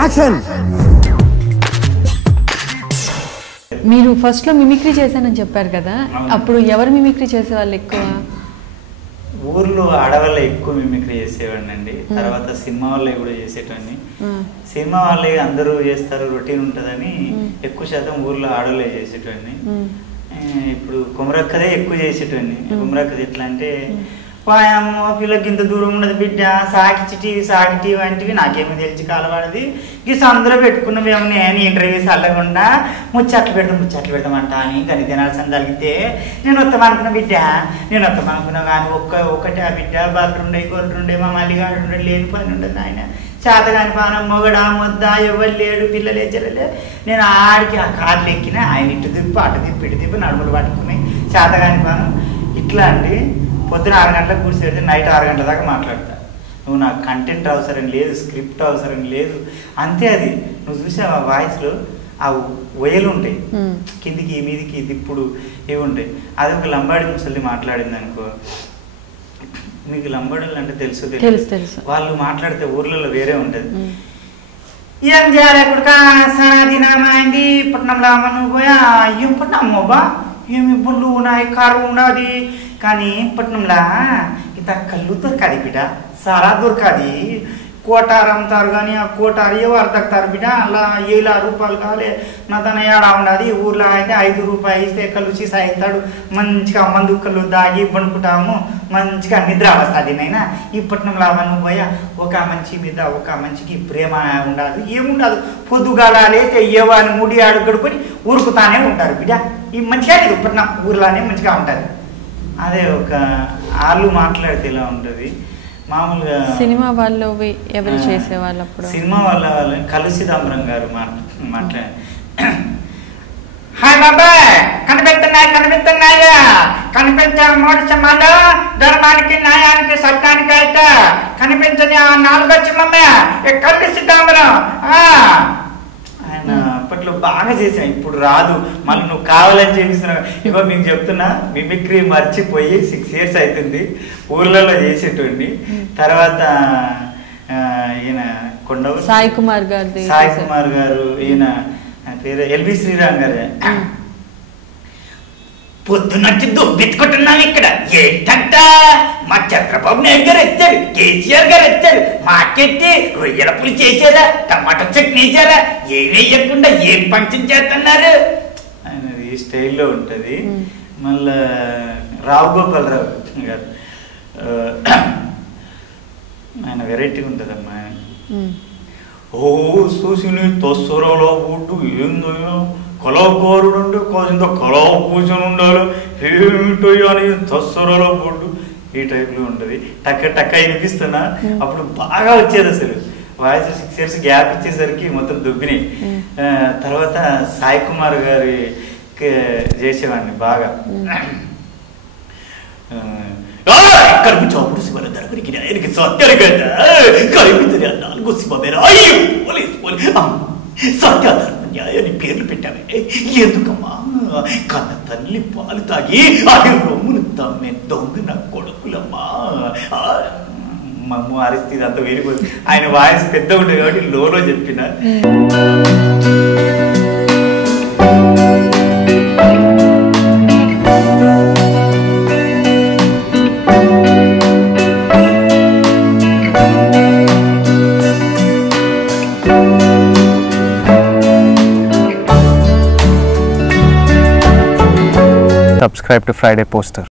Action. మీరు first లో mimicry చేశానని చెప్పారు కదా, అప్పుడు ఎవరు మిమిక్రీ చేసేవాళ్ళు ఎక్కువ? ఊర్లో ఆడవాళ్ళే ఎక్కువ మిమిక్రీ చేసేవాడిని అండి. తర్వాత సినిమా వాళ్ళే కూడా చేసేటండి. సినిమా వాళ్ళే అందరూ చేస్తారు, రొటీన్ ఉంటుందని ఎక్కువ శాతం ఊర్లో ఆడవాళ్ళే చేసేటండి. ఇప్పుడు కుమరక్కదే ఎక్కువ చేసేటండి. కుమరక్కది ఎట్లా అంటే, వాయమ్మో పిల్లకి ఇంత దూరం ఉన్నది బిడ్డ, సాకి టీవీ వంటివి నాకేమో తెలిసి కాలవాడది ఈ సందులో పెట్టుకున్నవి ఏమో నేను ఇంటర్వ్యూస్ అల్లకుండా ముచ్చట్లు పెడతామంట అని కానీ తినాల్సిన తగిలితే నేను వస్తామనుకున్నా బిడ్డ, నేను వస్తామనుకున్నా కానీ ఒకటి ఆ బిడ్డ బర్రుండే గొర్రెండే మా మల్లిగాడు ఉండే లేని పని ఉండదు ఆయన చేతగాని పానం మొగడా మొద్దా ఎవరు లేడు పిల్లలే చెల్లెలే. నేను ఆడికి ఆ కార్లు ఎక్కిన ఆయన ఇటు తిప్పు అటు తిప్పి నడుములు పట్టుకుని చేతగాని పానం ఇట్లా అండి. పొద్దున 6 గంటలకు కూర్చోబెడితే నైట్ 6 గంటల దాకా మాట్లాడతా. నువ్వు నాకు కంటెంట్ అవసరం లేదు, స్క్రిప్ట్ అవసరం లేదు, అంతే. అది నువ్వు చూసావు ఆ వాయిస్లో ఆ ఒయలు ఉంటాయి, కిందికి మీదికి దిప్పుడు ఇవి ఉంటాయి. అది ఒక లంబాడి ముసలి మాట్లాడింది అనుకో, మీకు లంబాడీలు అంటే తెలుసు. వాళ్ళు మాట్లాడితే ఊర్లలో వేరే ఉంటుంది. ఏం చేయాలి ఎక్కడికా సరా దినమైంది పట్నంలో నువ్వు పోయా ఏం పట్నం అమ్మోబా ఏమి బుళ్ళు ఉన్నాయి కారు ఉన్నది కానీ పట్నంలా ఇంత కళ్ళు దొరకది బిడ్డ, సారా దొరకది, కోటారు అమ్ముతారు కానీ ఆ కోటారు ఎవరు తగ్గుతారు బిడ్డ. అలా 7 రూపాయలు కావాలి నా తన ఏడా ఉన్నది. ఊర్లో అయితే 5 రూపాయలు ఇస్తే కళ్ళు సీసా అవుతాడు, మంచిగా మందు కళ్ళు దాగి పండుకుంటాము, మంచిగా నిద్ర వస్తుంది. నైనా ఈ పట్నంలో నువ్వు పోయా ఒక మంచి మీద ఒక మంచికి ప్రేమ ఉండదు, ఏముండదు. పొద్దుగాల లేస్తే ఏవాని ముడి అడుగుడుకొని ఊరుకుతానే ఉంటారు బిడ్డ. ఈ మంచిగా లేదు పట్నం, ఊర్లోనే మంచిగా ఉంటుంది. అదే ఒక వాళ్ళు మాట్లాడితే ఇలా ఉంటుంది. మామూలుగా సినిమా వాళ్ళు ఎవరు చేసేవాళ్ళు అప్పుడు? సినిమా వాళ్ళ కళ్ళు సీతాంబరం గారు మాట్లాడారు. హాయ్ బాబాయ్ కనిపిస్తున్నాయా కనిపించే మోడసమాలో ధర్మానికి న్యాయానికి సత్యానికి అయితే కనిపించని ఆ 4 వచ్చిందమ్మ కళ్ళు సీతాంబరం. ఆయన అప్పట్లో బాగా చేసాను, ఇప్పుడు రాదు. మళ్ళీ నువ్వు కావాలని చేపిస్తున్నావు. ఇగో మీకు చెప్తున్నా, మిమిక్రీ మర్చిపోయి 6 years అవుతుంది. ఊర్లలో చేసేటండి. తర్వాత ఈయన కొండవూరు సాయి కుమార్ గారు, ఈయన పేరు ఎల్వి శ్రీరామ్ గారే. పొద్దున్నట్టు దుబ్బెత్తుకుంటున్నాం ఇక్కడ ఏంటంట, మా చంద్రబాబు నాయుడు గారు వచ్చారు, కేసీఆర్ గారు వచ్చారు, మాకెట్టి రొయ్యల పులి చేసారా, టమాటా చట్నీ చేసారా, ఏం వేయకుండా ఏం ఫంక్షన్ చేస్తున్నారు అనేది ఈ స్టైల్లో ఉంటుంది. మళ్ళా రావు గోపాలరావు గారు ఆయన వెరైటీగా ఉంటుందమ్మా. ఓ చూసి తొస్సరలో ఊడు ఏందో కళాకారుడు కాసింత కళా పూజన ఉండాలి ఏమిటో అని తొస్సరలో బొడ్డు ఈ టైప్లో ఉంటుంది. టక్క వినిపిస్తున్నా అప్పుడు బాగా వచ్చేది. అసలు వాయిస్ 6 years గ్యాప్ ఇచ్చేసరికి మొత్తం దుబ్బినాయి. తర్వాత సాయి కుమార్ గారి చేసేవాడిని బాగా. కనిపించప్పుడు శివన ధరపరికి ఆయనకి సత్యాలు కదా కనిపించని 4 శివమేరా సత్యాధర్మ న్యాయాన్ని పేర్లు పెట్టామే ఎందుకమ్మా? కన్న తల్లి పాలు తాగి అది రొమ్మును తమ్మే దొంగ నా కొడుకులమ్మా. మమ్మ అరిస్తే అంత వేరిపోతుంది. ఆయన వాయిస్ పెద్ద ఉంటుంది కాబట్టి లోలో చెప్పిన. Subscribe to Friday Poster.